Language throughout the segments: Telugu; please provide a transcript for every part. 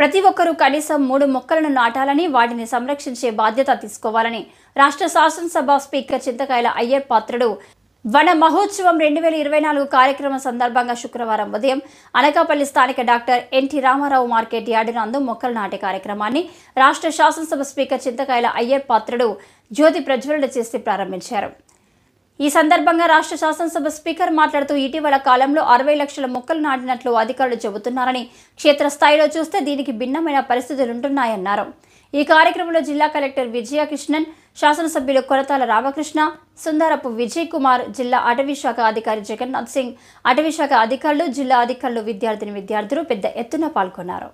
ప్రతి ఒక్కరూ కనీసం 3 మొక్కలను నాటాలని, వాటిని సంరక్షించే బాధ్యత తీసుకోవాలని రాష్ట్ర శాసనసభ స్పీకర్ చింతకాయల అయ్యర్ పాత్రుడు వన మహోత్సవం 2024 కార్యక్రమం సందర్భంగా శుక్రవారం ఉదయం అనకాపల్లి స్థానిక doctor NT Ramarao market yard నందు మొక్కలు నాటే కార్యక్రమాన్ని రాష్ట్ర శాసనసభ స్పీకర్ చింతకాయల అయ్యర్ పాత్రుడు జ్యోతి ప్రజ్వలన చేసి ప్రారంభించారు. ఈ సందర్భంగా రాష్ట్ర శాసనసభ స్పీకర్ మాట్లాడుతూ ఇటీవల కాలంలో 60 లక్షల మొక్కలు నాటినట్లు అధికారులు చెబుతున్నారని, క్షేత్రస్థాయిలో చూస్తే దీనికి భిన్నమైన పరిస్థితులుంటున్నాయన్నారు. ఈ కార్యక్రమంలో జిల్లా కలెక్టర్ విజయకృష్ణన్, శాసనసభ్యులు కొరతాల రామకృష్ణ, సుందరపు విజయ్ కుమార్, జిల్లా అటవీ శాఖ అధికారి జగన్నాథ్ సింగ్, అటవీ శాఖ అధికారులు, జిల్లా అధికారులు, విద్యార్థులు పెద్ద ఎత్తున పాల్గొన్నారు.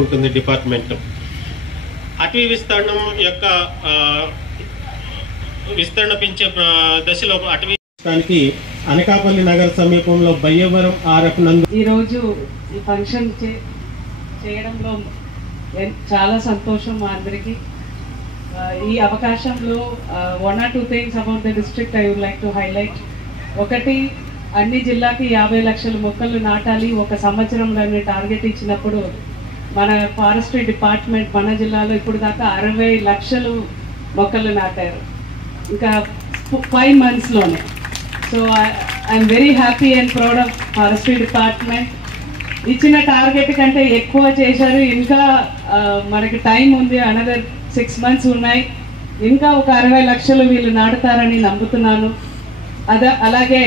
ఉంటుంది డిపార్ట్మెంట్ అటవీ విస్తరణం యొక్క విస్తరణ పెంచే దశలో అటవీ అనకాపల్లి నగర సమీపంలో బయ్యవరం ఆర్ఎఫ్ నందు ఈ రోజు ఈ ఫంక్షన్ చేయడంలో చాలా సంతోషం మా అందరికి. ఈ అవకాశంలో 1 or 2 things about the district I would like to highlight. ఒకటి, అన్ని జిల్లాకి 50 లక్షల మొక్కలు నాటాలి ఒక సంవత్సరంలోనే టార్గెట్ ఇచ్చినప్పుడు మన ఫారెస్ట్రీ డిపార్ట్మెంట్ మన జిల్లాలో ఇప్పుడు దాకా 60 లక్షలు మొక్కలు నాటారు ఇంకా 5 monthsలోనే. So I'm very happy and proud of forestry department. ఇచ్చిన టార్గెట్ కంటే ఎక్కువ చేశారు. ఇంకా మనకి టైం ఉంది, అనదర్ 6 months ఉన్నాయి. ఇంకా ఒక 60 లక్షలు వీళ్ళు నాటుతారని నమ్ముతున్నాను. అలాగే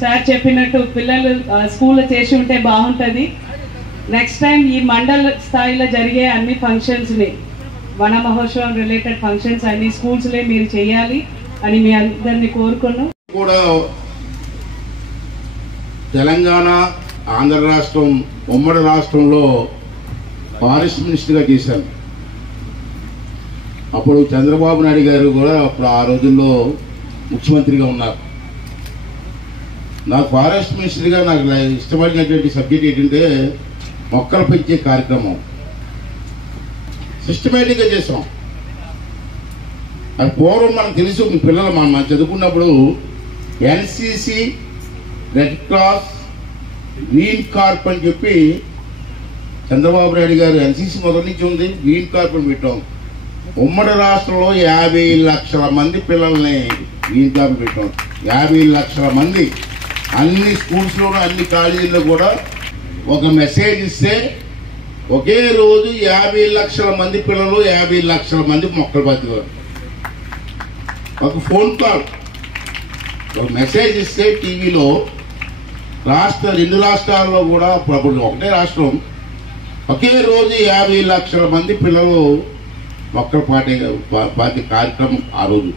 సార్ చెప్పినట్టు పిల్లలు స్కూల్లో చేసి ఉంటే బాగుంటుంది. నెక్స్ట్ టైం ఈ మండల స్థాయిలో జరిగే అన్ని ఫంక్షన్స్ని, వన మహోత్సవం రిలేటెడ్ ఫంక్షన్స్ అన్ని స్కూల్స్లో మీరు చేయాలి అని మీ అందరినీ కోరుకున్నాను. కూడా తెలంగాణ, ఆంధ్ర రాష్ట్రం, ఉమ్మడి రాష్ట్రంలో ఫారెస్ట్ మినిస్టర్గా చేశాను. అప్పుడు చంద్రబాబు నాయుడు గారు కూడా అప్పుడు ఆ రోజుల్లో ముఖ్యమంత్రిగా ఉన్నారు. నాకు ఫారెస్ట్ మినిస్టర్గా నాకు ఇష్టపడినటువంటి సబ్జెక్ట్ ఏంటంటే మొక్కలు పెంచే కార్యక్రమం సిస్టమేటిక్గా చేసాం. అది పూర్వం మనకు తెలుసు, మీ పిల్లలు మనం చదువుకున్నప్పుడు NCC, red cross, green Corp అని చెప్పి చంద్రబాబు నాయుడు గారు ఎన్సిసి మొదటి నుంచి ఉంది, గ్రీన్ కార్ప్ అని పెట్టాం. ఉమ్మడి రాష్ట్రంలో 50 లక్షల మంది పిల్లల్ని గ్రీన్ కార్ప్ పెట్టాం. 50 లక్షల మంది అన్ని స్కూల్స్లోనూ అన్ని కాలేజీల్లో కూడా ఒక మెసేజ్ ఇస్తే ఒకే రోజు 50 లక్షల మంది పిల్లలు 50 లక్షల మంది మొక్కలు బతికారు. ఒక ఫోన్ కాల్, ఒక మెసేజ్ ఇస్తే టీవీలో రెండు రాష్ట్రాల్లో కూడా అప్పుడు ఒకటే రాష్ట్రం ఒకే రోజు 50 లక్షల మంది పిల్లలు మొక్కలు పాటే కార్యక్రమం ఆ రోజు.